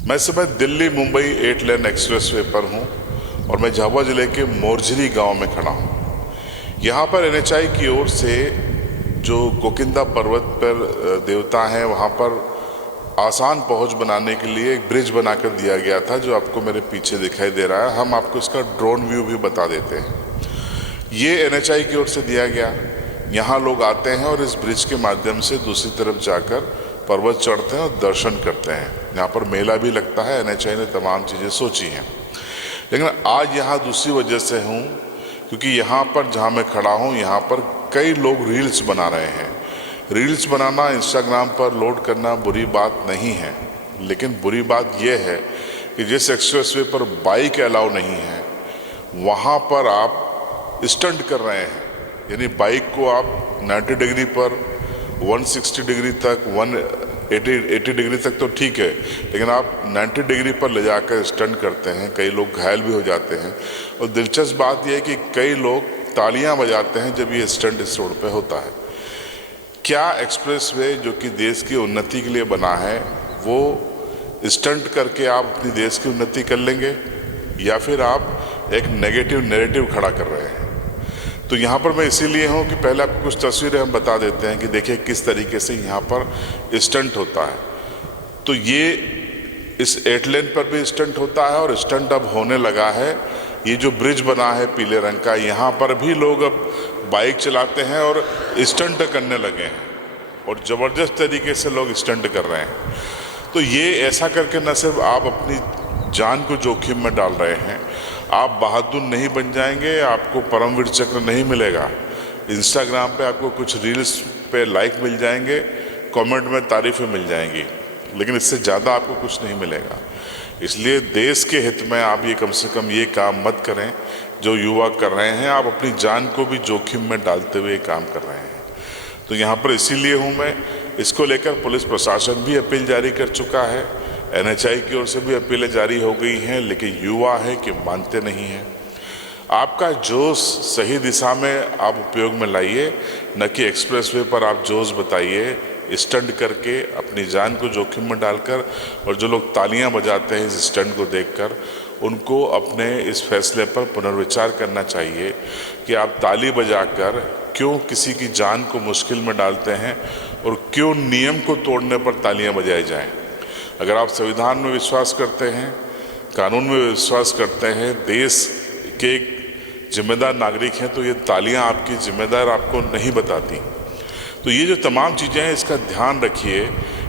मैं इस समय दिल्ली मुंबई 8 लेन एक्सप्रेसवे पर हूं और मैं झाबुआ जिले के मोरझरी गांव में खड़ा हूं। यहां पर एनएचआई की ओर से जो गोकिंदा पर्वत पर देवता हैं वहां पर आसान पहुंच बनाने के लिए एक ब्रिज बनाकर दिया गया था, जो आपको मेरे पीछे दिखाई दे रहा है। हम आपको इसका ड्रोन व्यू भी बता देते हैं। ये एनएचआई की ओर से दिया गया। यहाँ लोग आते हैं और इस ब्रिज के माध्यम से दूसरी तरफ जाकर पर्वत चढ़ते हैं और दर्शन करते हैं। यहाँ पर मेला भी लगता है। एनएचआई ने तमाम चीज़ें सोची हैं, लेकिन आज यहाँ दूसरी वजह से हूँ, क्योंकि यहाँ पर जहाँ मैं खड़ा हूँ यहाँ पर कई लोग रील्स बना रहे हैं। रील्स बनाना, इंस्टाग्राम पर लोड करना बुरी बात नहीं है, लेकिन बुरी बात यह है कि जिस एक्सप्रेसवे पर बाइक अलाउ नहीं है वहाँ पर आप स्टंट कर रहे हैं। यानी बाइक को आप 90 डिग्री पर 160 डिग्री तक 180 डिग्री तक तो ठीक है, लेकिन आप 90 डिग्री पर ले जाकर स्टंट करते हैं। कई लोग घायल भी हो जाते हैं। और दिलचस्प बात यह है कि कई लोग तालियां बजाते हैं जब ये स्टंट इस रोड पे होता है। क्या एक्सप्रेसवे जो कि देश की उन्नति के लिए बना है, वो स्टंट करके आप अपनी देश की उन्नति कर लेंगे, या फिर आप एक नेगेटिव नैरेटिव खड़ा कर रहे हैं? तो यहाँ पर मैं इसीलिए हूँ कि पहले आपको कुछ तस्वीरें हम बता देते हैं कि देखिए किस तरीके से यहाँ पर स्टंट होता है। तो ये इस 8 लेन पर भी स्टंट होता है और स्टंट अब होने लगा है। ये जो ब्रिज बना है पीले रंग का, यहाँ पर भी लोग अब बाइक चलाते हैं और स्टंट करने लगे हैं, और ज़बरदस्त तरीके से लोग स्टंट कर रहे हैं। तो ये ऐसा करके न सिर्फ आप अपनी जान को जोखिम में डाल रहे हैं, आप बहादुर नहीं बन जाएंगे, आपको परमवीर चक्र नहीं मिलेगा। इंस्टाग्राम पे आपको कुछ रील्स पे लाइक मिल जाएंगे, कमेंट में तारीफ़ें मिल जाएंगी, लेकिन इससे ज़्यादा आपको कुछ नहीं मिलेगा। इसलिए देश के हित में आप ये कम से कम ये काम मत करें जो युवा कर रहे हैं। आप अपनी जान को भी जोखिम में डालते हुए काम कर रहे हैं। तो यहाँ पर इसीलिए हूँ मैं। इसको लेकर पुलिस प्रशासन भी अपील जारी कर चुका है, एनएचआई की ओर से भी अपीलें जारी हो गई हैं, लेकिन युवा है कि मानते नहीं हैं। आपका जोश सही दिशा में आप उपयोग में लाइए, न कि एक्सप्रेसवे पर आप जोश बताइए स्टंट करके, अपनी जान को जोखिम में डालकर। और जो लोग तालियां बजाते हैं इस स्टंट को देखकर, उनको अपने इस फैसले पर पुनर्विचार करना चाहिए कि आप ताली बजाकर क्यों किसी की जान को मुश्किल में डालते हैं, और क्यों नियम को तोड़ने पर तालियां बजाई जाएं। अगर आप संविधान में विश्वास करते हैं, कानून में विश्वास करते हैं, देश के एक जिम्मेदार नागरिक हैं, तो ये तालियां आपकी जिम्मेदार आपको नहीं बताती। तो ये जो तमाम चीज़ें हैं, इसका ध्यान रखिए।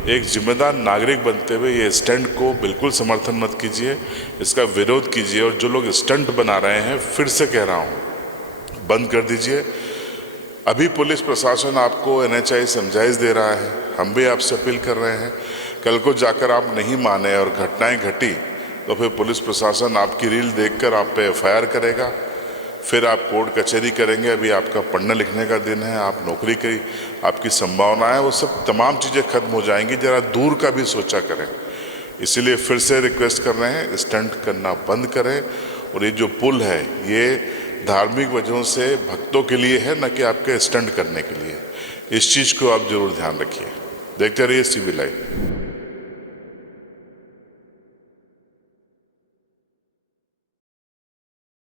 एक जिम्मेदार नागरिक बनते हुए ये स्टंट को बिल्कुल समर्थन मत कीजिए, इसका विरोध कीजिए। और जो लोग स्टंट बना रहे हैं, फिर से कह रहा हूँ, बंद कर दीजिए। अभी पुलिस प्रशासन आपको एनएचआई समझाइश दे रहा है, हम भी आपसे अपील कर रहे हैं। कल को जाकर आप नहीं माने और घटनाएं घटी, तो फिर पुलिस प्रशासन आपकी रील देखकर आप पे एफआईआर करेगा, फिर आप कोर्ट कचहरी करेंगे। अभी आपका पढ़ने लिखने का दिन है, आप नौकरी की आपकी संभावना है, वो सब तमाम चीज़ें खत्म हो जाएंगी। ज़रा दूर का भी सोचा करें। इसीलिए फिर से रिक्वेस्ट कर रहे हैं, स्टंट करना बंद करें। और ये जो पुल है, ये धार्मिक वजहों से भक्तों के लिए है, न कि आपके स्टंट करने के लिए। इस चीज़ को आप जरूर ध्यान रखिए। देखते रहिए CB लाइव।